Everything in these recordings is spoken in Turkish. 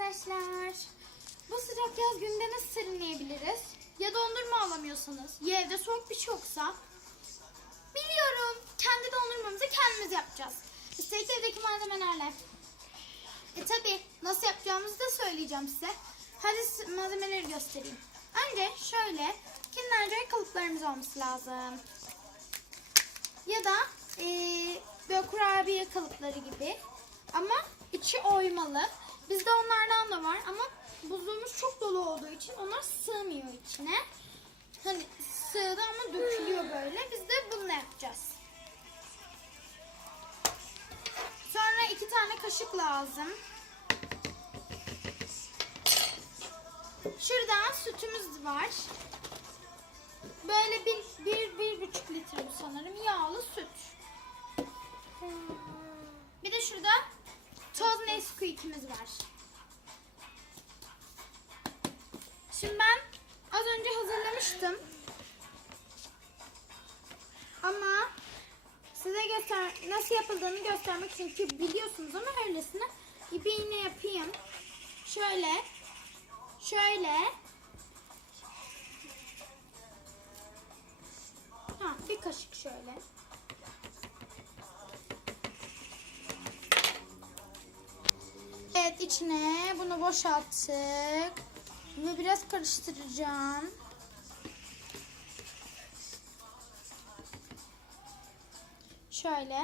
arkadaşlar. Bu sıcak yaz günde nasıl serinleyebiliriz? Ya dondurma alamıyorsanız, ya evde soğuk bir şey yoksa. Biliyorum. Kendi dondurmamızı kendimiz yapacağız. Üstelik evdeki malzemelerle. E tabi nasıl yapacağımızı da söyleyeceğim size. Hadi malzemeleri göstereyim. Önce şöyle Kinder Joy kalıplarımız olması lazım. Ya da eee böyle kurabiye kalıpları gibi. Ama içi oymalı. Bizde onlardan da var ama buzluğumuz çok dolu olduğu için onlar sığmıyor içine. Hani sığdı ama dökülüyor böyle. Biz de bunu yapacağız. Sonra iki tane kaşık lazım. Şuradan sütümüz var. Böyle bir, bir, bir buçuk litre sanırım. Yağlı süt. Nesquik'imiz var. Şimdi ben az önce hazırlamıştım. Ama size göster nasıl yapıldığını göstermek için ki biliyorsunuz ama öylesine ipi iğne yapayım. Şöyle şöyle ha bir kaşık şöyle. İçine bunu boşalttık. Ve biraz karıştıracağım. Şöyle.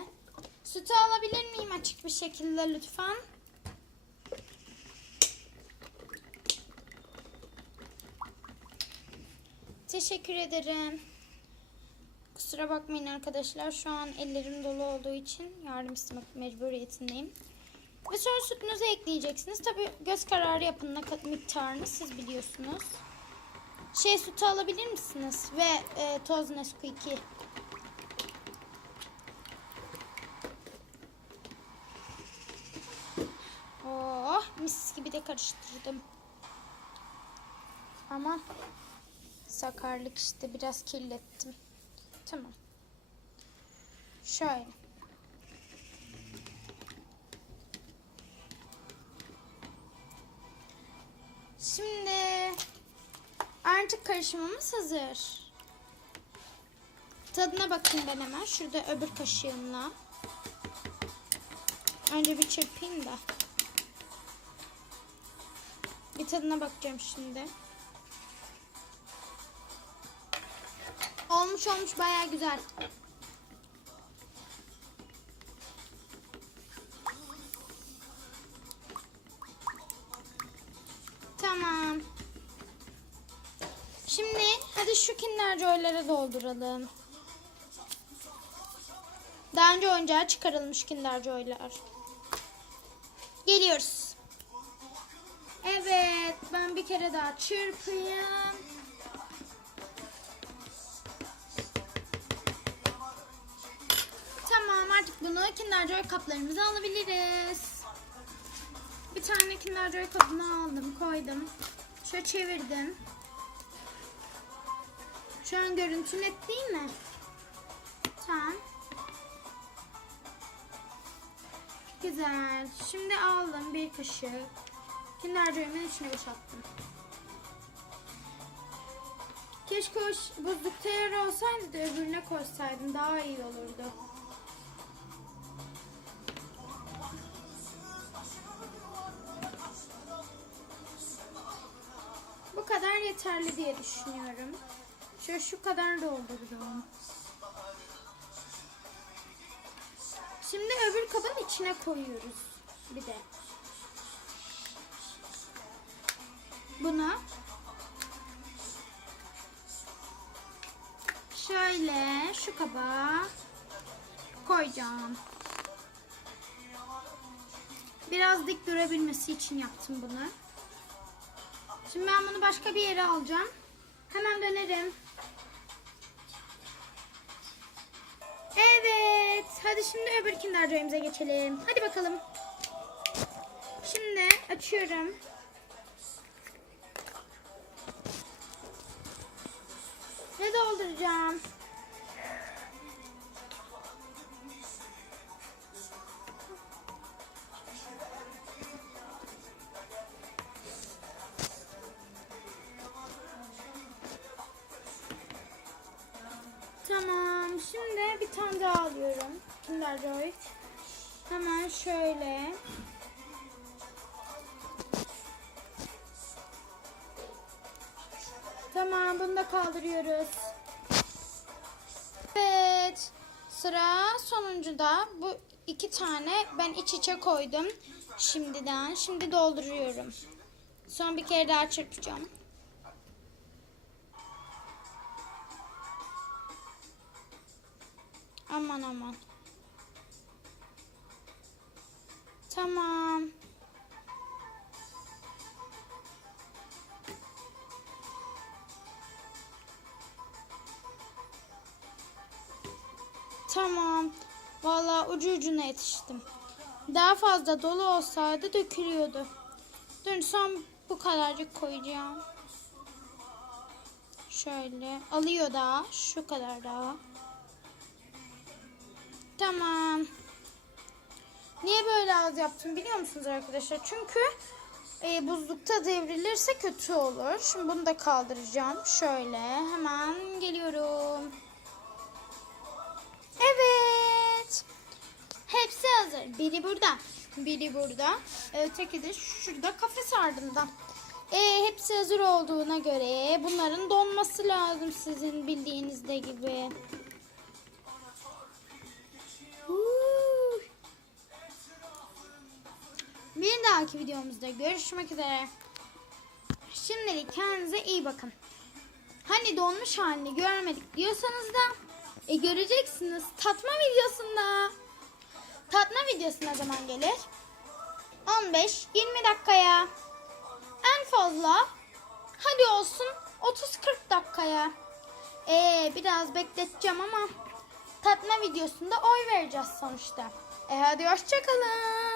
Sütü alabilir miyim açık bir şekilde lütfen? Teşekkür ederim. Kusura bakmayın arkadaşlar. Şu an ellerim dolu olduğu için yardım istemek mecburiyetindeyim. Ve sonra sütünüzü ekleyeceksiniz. Tabi göz kararı yapın miktarını siz biliyorsunuz. Şey sütü alabilir misiniz? Ve e, toz Nesquik'i. Oh mis gibi de karıştırdım. Ama sakarlık işte biraz kirlettim. Tamam. Şöyle. Şimdi artık karışımımız hazır. Tadına bakayım ben hemen. Şurada öbür kaşığımla. Önce bir çırpayım da. Bir tadına bakacağım şimdi. Olmuş olmuş baya güzel. Şimdi hadi şu Kinder Joy'ları dolduralım. Daha önce oyuncağa çıkarılmış Kinder Joy'lar. Geliyoruz. Evet, ben bir kere daha çırpayım. Tamam, artık bunu Kinder Joy kaplarımıza alabiliriz. Bir tane Kinder Joy kabını aldım, koydum. Şöyle çevirdim. Şu an görüntü net değil mi? Tamam. Güzel. Şimdi aldım bir kaşık. Kinder Joy'umun içine boşalttım. Keşke o buzlukta yer olsaydı da öbürüne koysaydım daha iyi olurdu. Bu kadar yeterli diye düşünüyorum. Şöyle şu kadar doldurdum. Şimdi öbür kabın içine koyuyoruz. Bir de. Bunu şöyle şu kaba koyacağım. Biraz dik durabilmesi için yaptım bunu. Şimdi ben bunu başka bir yere alacağım. Hemen dönerim. Şimdi öbür Kinder geçelim. Hadi bakalım. Şimdi açıyorum. Ve dolduracağım. Tamam. Şimdi bir tane daha alıyorum. Kinder Joy. Hemen şöyle. Tamam bunu da kaldırıyoruz. Evet. Sıra sonuncuda. Bu iki tane ben iç içe koydum. Şimdiden. Şimdi dolduruyorum. Son bir kere daha çırpacağım. Aman aman. Tamam. Tamam. Vallahi ucu ucuna yetiştim. Daha fazla dolu olsaydı dökülüyordu. Dur son bu kadarcık koyacağım. Şöyle alıyor daha. Şu kadar daha. Tamam. Niye böyle az yaptım biliyor musunuz arkadaşlar? Çünkü e, buzlukta devrilirse kötü olur. Şimdi bunu da kaldıracağım. Şöyle hemen geliyorum. Evet. Hepsi hazır. Biri burada. Biri burada. Öteki de şurada kafes ardında. E, hepsi hazır olduğuna göre bunların donması lazım sizin bildiğinizde gibi. Dahaki videomuzda görüşmek üzere. Şimdilik kendinize iyi bakın. Hani donmuş halini görmedik diyorsanız da e, göreceksiniz tatma videosunda. Tatma videosu ne zaman gelir? 15-20 dakikaya. En fazla hadi olsun 30-40 dakikaya. Ee, biraz bekleteceğim ama tatma videosunda oy vereceğiz sonuçta. E hadi hoşçakalın.